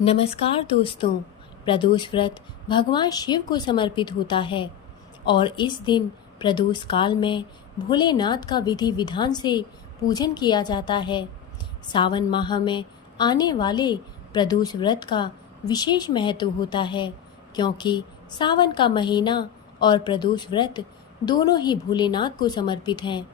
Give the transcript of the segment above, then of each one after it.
नमस्कार दोस्तों। प्रदोष व्रत भगवान शिव को समर्पित होता है और इस दिन प्रदोष काल में भोलेनाथ का विधि विधान से पूजन किया जाता है। सावन माह में आने वाले प्रदोष व्रत का विशेष महत्व होता है क्योंकि सावन का महीना और प्रदोष व्रत दोनों ही भोलेनाथ को समर्पित हैं।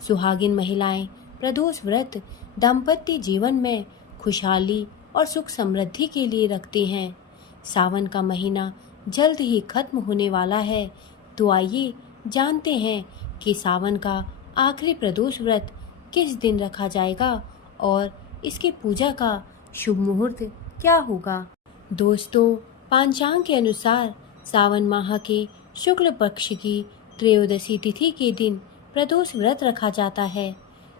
सुहागिन महिलाएं प्रदोष व्रत दाम्पत्य जीवन में खुशहाली और सुख समृद्धि के लिए रखते हैं। सावन का महीना जल्द ही खत्म होने वाला है, तो आइए जानते हैं कि सावन का आखिरी प्रदोष व्रत किस दिन रखा जाएगा और इसकी पूजा का शुभ मुहूर्त क्या होगा। दोस्तों, पंचांग के अनुसार सावन माह के शुक्ल पक्ष की त्रयोदशी तिथि के दिन प्रदोष व्रत रखा जाता है,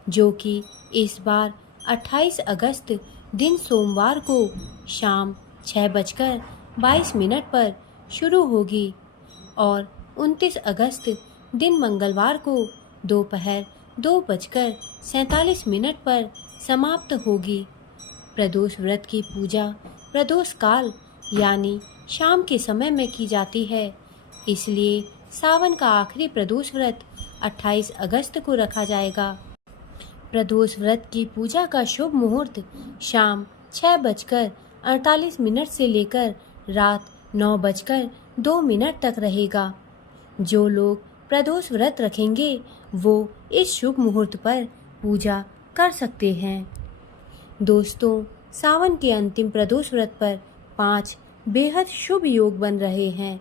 जो कि इस बार 28 अगस्त दिन सोमवार को शाम 6:22 पर शुरू होगी और 29 अगस्त दिन मंगलवार को दोपहर 2:47 पर समाप्त होगी। प्रदोष व्रत की पूजा प्रदोष काल यानी शाम के समय में की जाती है, इसलिए सावन का आखिरी प्रदोष व्रत 28 अगस्त को रखा जाएगा। प्रदोष व्रत की पूजा का शुभ मुहूर्त शाम 6:48 से लेकर रात 9:02 तक रहेगा। जो लोग प्रदोष व्रत रखेंगे वो इस शुभ मुहूर्त पर पूजा कर सकते हैं। दोस्तों, सावन के अंतिम प्रदोष व्रत पर 5 बेहद शुभ योग बन रहे हैं।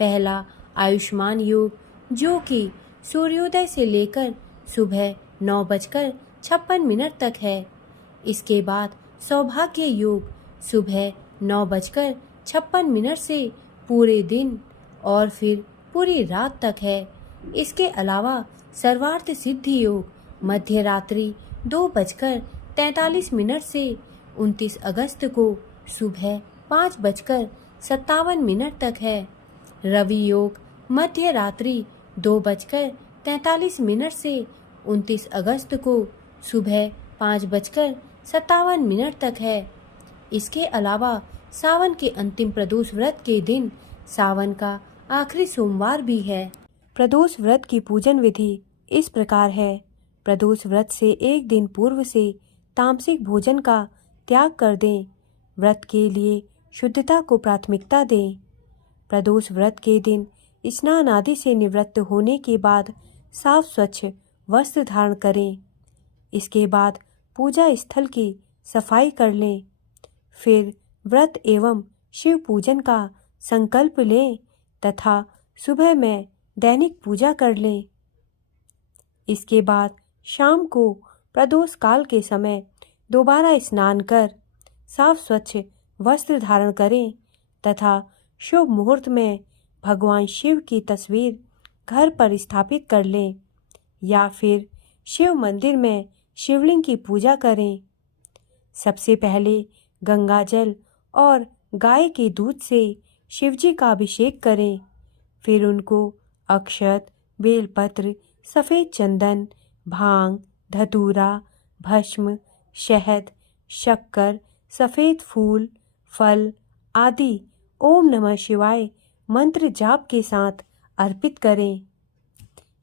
पहला आयुष्मान योग, जो कि सूर्योदय से लेकर सुबह 9:56 तक है। इसके बाद सौभाग्य योग सुबह 9:56 से पूरे दिन और फिर पूरी रात तक है। इसके अलावा सर्वार्थ सिद्धि योग मध्य रात्रि 2:43 से 29 अगस्त को सुबह 5:57 तक है। रवि योग मध्य रात्रि 2:43 से 29 अगस्त को सुबह 5:57 तक है। इसके अलावा सावन के अंतिम प्रदोष व्रत के दिन सावन का आखिरी सोमवार भी है। प्रदोष व्रत की पूजन विधि इस प्रकार है। प्रदोष व्रत से एक दिन पूर्व से तामसिक भोजन का त्याग कर दें। व्रत के लिए शुद्धता को प्राथमिकता दें। प्रदोष व्रत के दिन स्नान आदि से निवृत्त होने के बाद साफ स्वच्छ वस्त्र धारण करें। इसके बाद पूजा स्थल की सफाई कर लें। फिर व्रत एवं शिव पूजन का संकल्प लें तथा सुबह में दैनिक पूजा कर लें। इसके बाद शाम को प्रदोष काल के समय दोबारा स्नान कर साफ स्वच्छ वस्त्र धारण करें तथा शुभ मुहूर्त में भगवान शिव की तस्वीर घर पर स्थापित कर लें या फिर शिव मंदिर में शिवलिंग की पूजा करें। सबसे पहले गंगा जल और गाय के दूध से शिवजी का अभिषेक करें। फिर उनको अक्षत, बेलपत्र, सफ़ेद चंदन, भांग, धतूरा, भस्म, शहद, शक्कर, सफ़ेद फूल, फल आदि ओम नमः शिवाय मंत्र जाप के साथ अर्पित करें।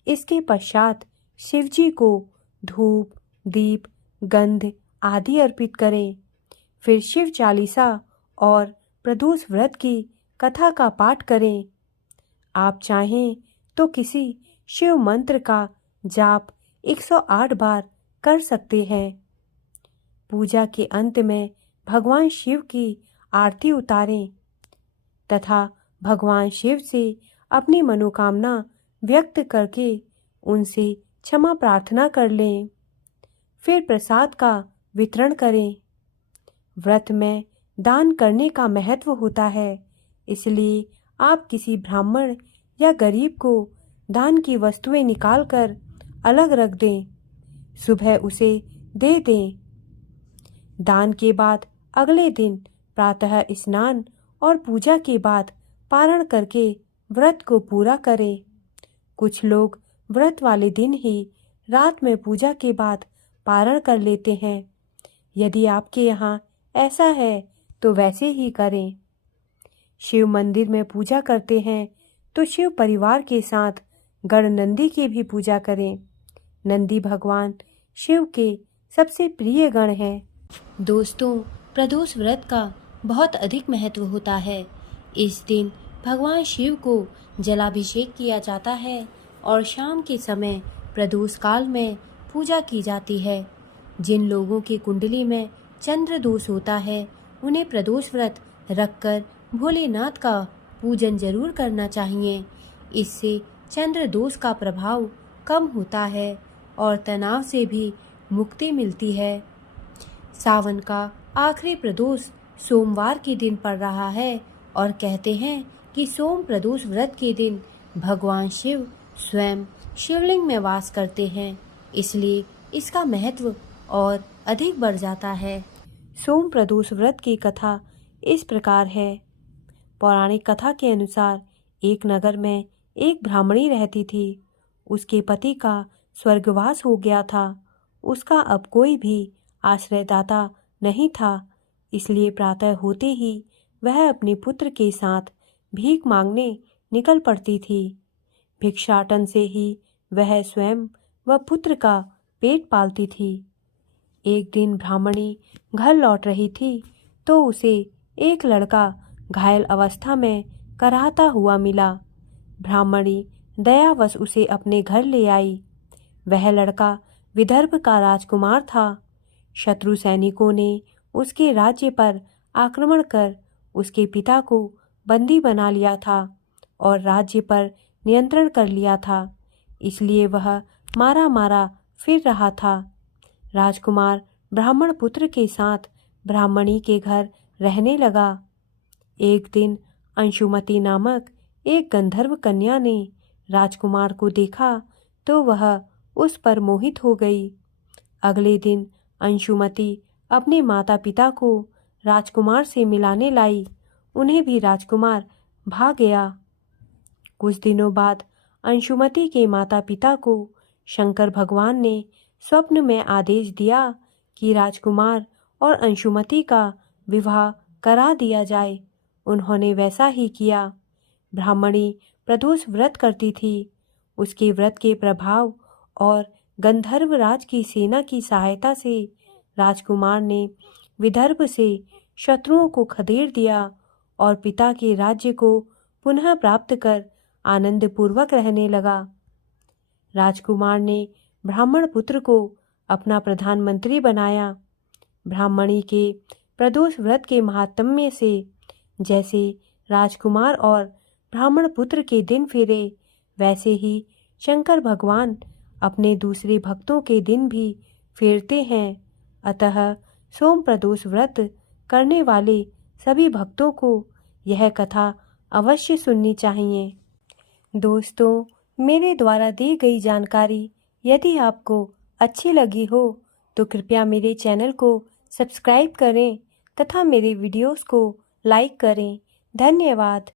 इसके पश्चात शिवजी को धूप, दीप, गंध आदि अर्पित करें। फिर शिव चालीसा और प्रदोष व्रत की कथा का पाठ करें। आप चाहें तो किसी शिव मंत्र का जाप 108 बार कर सकते हैं। पूजा के अंत में भगवान शिव की आरती उतारें तथा भगवान शिव से अपनी मनोकामना व्यक्त करके उनसे क्षमा प्रार्थना कर लें। फिर प्रसाद का वितरण करें। व्रत में दान करने का महत्व होता है, इसलिए आप किसी ब्राह्मण या गरीब को दान की वस्तुएं निकालकर अलग रख दें। सुबह उसे दे दें। दान के बाद अगले दिन प्रातः स्नान और पूजा के बाद पारण करके व्रत को पूरा करें। कुछ लोग व्रत वाले दिन ही रात में पूजा के बाद पारण कर लेते हैं। यदि आपके यहाँ ऐसा है तो वैसे ही करें। शिव मंदिर में पूजा करते हैं तो शिव परिवार के साथ गणनंदी की भी पूजा करें। नंदी भगवान शिव के सबसे प्रिय गण हैं। दोस्तों, प्रदोष व्रत का बहुत अधिक महत्व होता है। इस दिन भगवान शिव को जलाभिषेक किया जाता है और शाम के समय प्रदोष काल में पूजा की जाती है। जिन लोगों की कुंडली में चंद्र दोष होता है उन्हें प्रदोष व्रत रखकर भोलेनाथ का पूजन जरूर करना चाहिए। इससे चंद्र दोष का प्रभाव कम होता है और तनाव से भी मुक्ति मिलती है। सावन का आखिरी प्रदोष सोमवार के दिन पड़ रहा है और कहते हैं कि सोम प्रदोष व्रत के दिन भगवान शिव स्वयं शिवलिंग में वास करते हैं, इसलिए इसका महत्व और अधिक बढ़ जाता है। सोम प्रदोष व्रत की कथा इस प्रकार है। पौराणिक कथा के अनुसार एक नगर में एक ब्राह्मणी रहती थी। उसके पति का स्वर्गवास हो गया था। उसका अब कोई भी आश्रयदाता नहीं था, इसलिए प्रातः होते ही वह अपने पुत्र के साथ भीख मांगने निकल पड़ती थी। भिक्षाटन से ही वह स्वयं व पुत्र का पेट पालती थी। एक दिन ब्राह्मणी घर लौट रही थी तो उसे एक लड़का घायल अवस्था में कराहता हुआ मिला। ब्राह्मणी दयावश उसे अपने घर ले आई। वह लड़का विदर्भ का राजकुमार था। शत्रु सैनिकों ने उसके राज्य पर आक्रमण कर उसके पिता को बंदी बना लिया था और राज्य पर नियंत्रण कर लिया था, इसलिए वह मारा मारा फिर रहा था। राजकुमार ब्राह्मण पुत्र के साथ ब्राह्मणी के घर रहने लगा। एक दिन अंशुमती नामक एक गंधर्व कन्या ने राजकुमार को देखा तो वह उस पर मोहित हो गई। अगले दिन अंशुमती अपने माता पिता को राजकुमार से मिलाने लाई। उन्हें भी राजकुमार भाग गया। कुछ दिनों बाद अंशुमती के माता पिता को शंकर भगवान ने स्वप्न में आदेश दिया कि राजकुमार और अंशुमती का विवाह करा दिया जाए। उन्होंने वैसा ही किया। ब्राह्मणी प्रदोष व्रत करती थी। उसके व्रत के प्रभाव और गंधर्व राज की सेना की सहायता से राजकुमार ने विदर्भ से शत्रुओं को खदेड़ दिया और पिता के राज्य को पुनः प्राप्त कर आनंद पूर्वक रहने लगा। राजकुमार ने ब्राह्मण पुत्र को अपना प्रधानमंत्री बनाया। ब्राह्मणी के प्रदोष व्रत के महात्म्य से जैसे राजकुमार और ब्राह्मण पुत्र के दिन फिरे, वैसे ही शंकर भगवान अपने दूसरे भक्तों के दिन भी फेरते हैं। अतः सोम प्रदोष व्रत करने वाले सभी भक्तों को यह कथा अवश्य सुननी चाहिए। दोस्तों, मेरे द्वारा दी गई जानकारी यदि आपको अच्छी लगी हो तो कृपया मेरे चैनल को सब्सक्राइब करें तथा मेरे वीडियोस को लाइक करें। धन्यवाद।